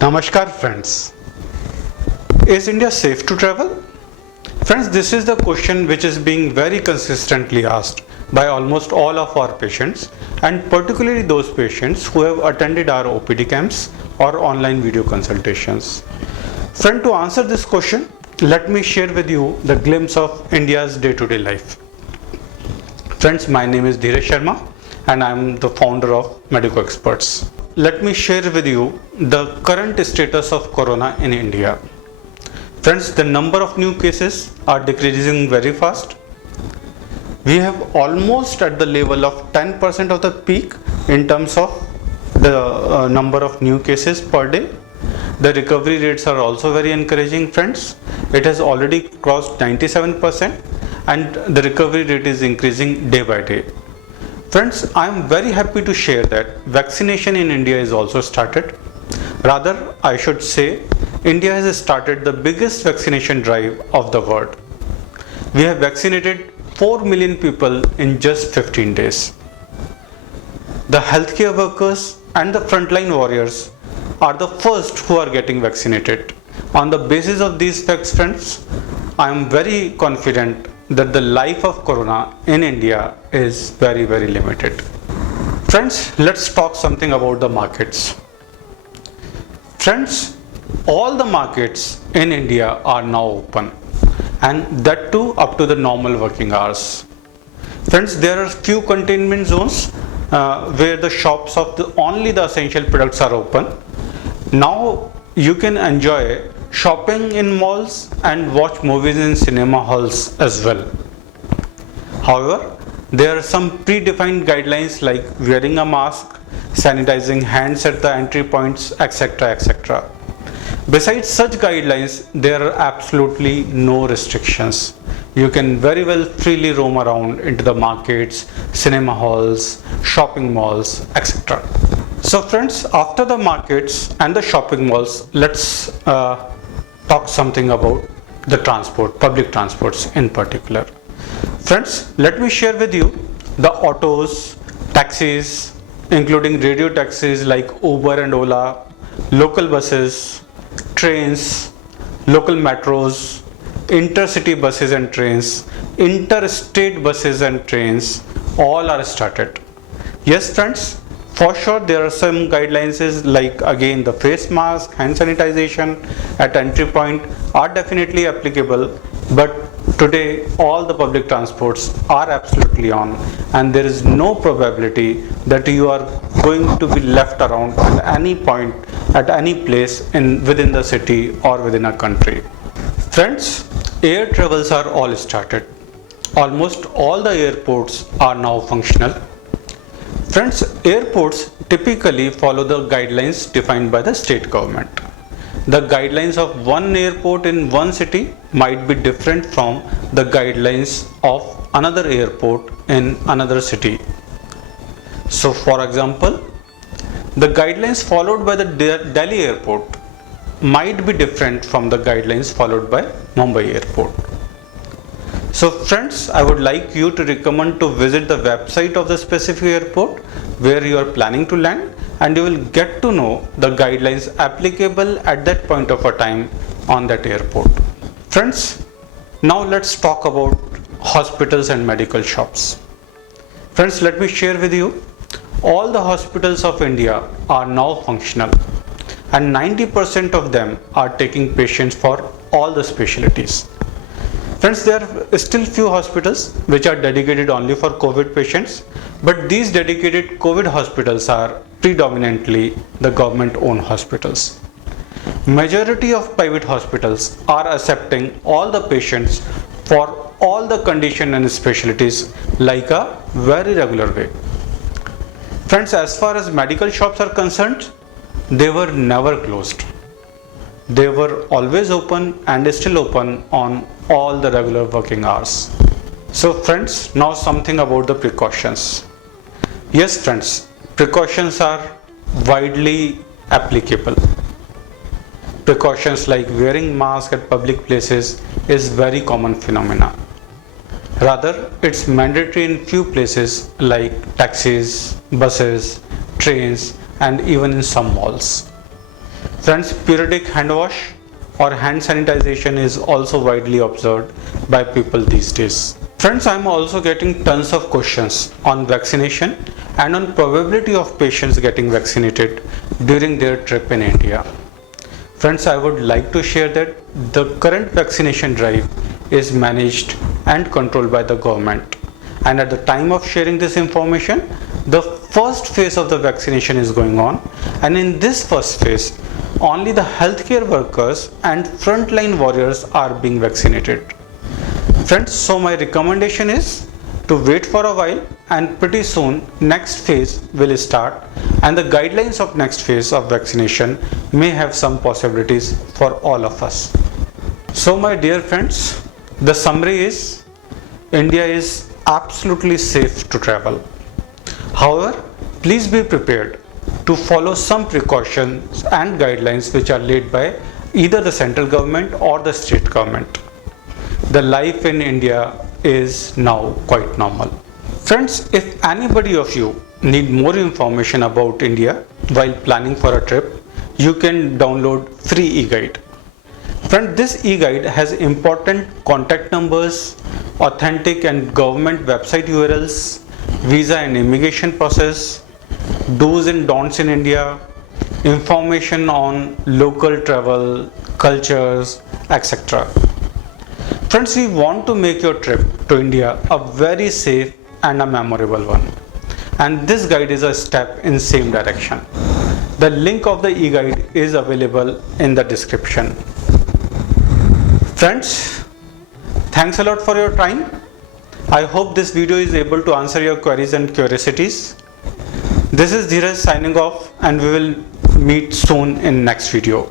Namaskar friends. Is India safe to travel? Friends, this is the question which is being very consistently asked by almost all of our patients, and particularly those patients who have attended our OPD camps or online video consultations. Friend, to answer this question, let me share with you the glimpse of India's day-to-day life. Friends, my name is Dheeresh Sharma and I am the founder of Medico Experts. Let me share with you the current status of Corona in India. Friends, the number of new cases are decreasing very fast. We have almost at the level of 10% of the peak in terms of the number of new cases per day. The recovery rates are also very encouraging, friends. It has already crossed 97% and the recovery rate is increasing day by day. Friends, I am very happy to share that vaccination in India is also started. Rather, I should say, India has started the biggest vaccination drive of the world. We have vaccinated 4 million people in just 15 days. The healthcare workers and the frontline warriors are the first who are getting vaccinated. On the basis of these facts, friends, I am very confident that the life of Corona in India is very limited. Friends, let's talk something about the markets. Friends, all the markets in India are now open, and that too up to the normal working hours. Friends, there are few containment zones where the shops of only the essential products are open. Now you can enjoy shopping in malls and watch movies in cinema halls as well. However, there are some predefined guidelines like wearing a mask, sanitizing hands at the entry points, etc. Besides such guidelines, there are absolutely no restrictions. You can very well freely roam around into the markets, cinema halls, shopping malls, etc. So friends, after the markets and the shopping malls, let's talk something about the transport, public transports in particular. Friends, let me share with you the autos, taxis, including radio taxis like Uber and Ola, local buses, trains, local metros, intercity buses and trains, interstate buses and trains, all are started. Yes friends, for sure there are some guidelines like again the face mask, hand sanitization at entry point are definitely applicable, but today all the public transports are absolutely on and there is no probability that you are going to be left around at any point, at any place within the city or within a country. Friends, air travels are all started. Almost all the airports are now functional. Friends, airports typically follow the guidelines defined by the state government. The guidelines of one airport in one city might be different from the guidelines of another airport in another city. So for example, the guidelines followed by the Delhi airport might be different from the guidelines followed by Mumbai airport. So friends, I would like you to recommend to visit the website of the specific airport where you are planning to land, and you will get to know the guidelines applicable at that point of a time on that airport. Friends, now let's talk about hospitals and medical shops. Friends, let me share with you, all the hospitals of India are now functional and 90% of them are taking patients for all the specialties. Friends, there are still few hospitals which are dedicated only for COVID patients, but these dedicated COVID hospitals are predominantly the government-owned hospitals. Majority of private hospitals are accepting all the patients for all the conditions and specialties like a very regular way. Friends, as far as medical shops are concerned, they were never closed. They were always open and still open on all the regular working hours. So friends, now something about the precautions. Yes friends, precautions are widely applicable. Precautions like wearing mask at public places is very common phenomena. Rather, it's mandatory in few places like taxis, buses, trains, and even in some malls. Friends, periodic hand wash or hand sanitization is also widely observed by people these days. Friends, I am also getting tons of questions on vaccination and on probability of patients getting vaccinated during their trip in India. Friends, I would like to share that the current vaccination drive is managed and controlled by the government. And at the time of sharing this information, the first phase of the vaccination is going on. And in this first phase, only the healthcare workers and frontline warriors are being vaccinated. Friends, so my recommendation is to wait for a while, and pretty soon next phase will start, and the guidelines of next phase of vaccination may have some possibilities for all of us. So my dear friends, the summary is India is absolutely safe to travel. However, please be prepared to follow some precautions and guidelines which are laid by either the central government or the state government. The life in India is now quite normal. Friends, if anybody of you need more information about India while planning for a trip, you can download free e-guide. Friend, this e-guide has important contact numbers, authentic and government website URLs, visa and immigration process, do's and don'ts in India, information on local travel, cultures, etc. Friends, we want to make your trip to India a very safe and a memorable one. And this guide is a step in same direction. The link of the e-guide is available in the description. Friends, thanks a lot for your time. I hope this video is able to answer your queries and curiosities. This is Dheeraj signing off, and we will meet soon in next video.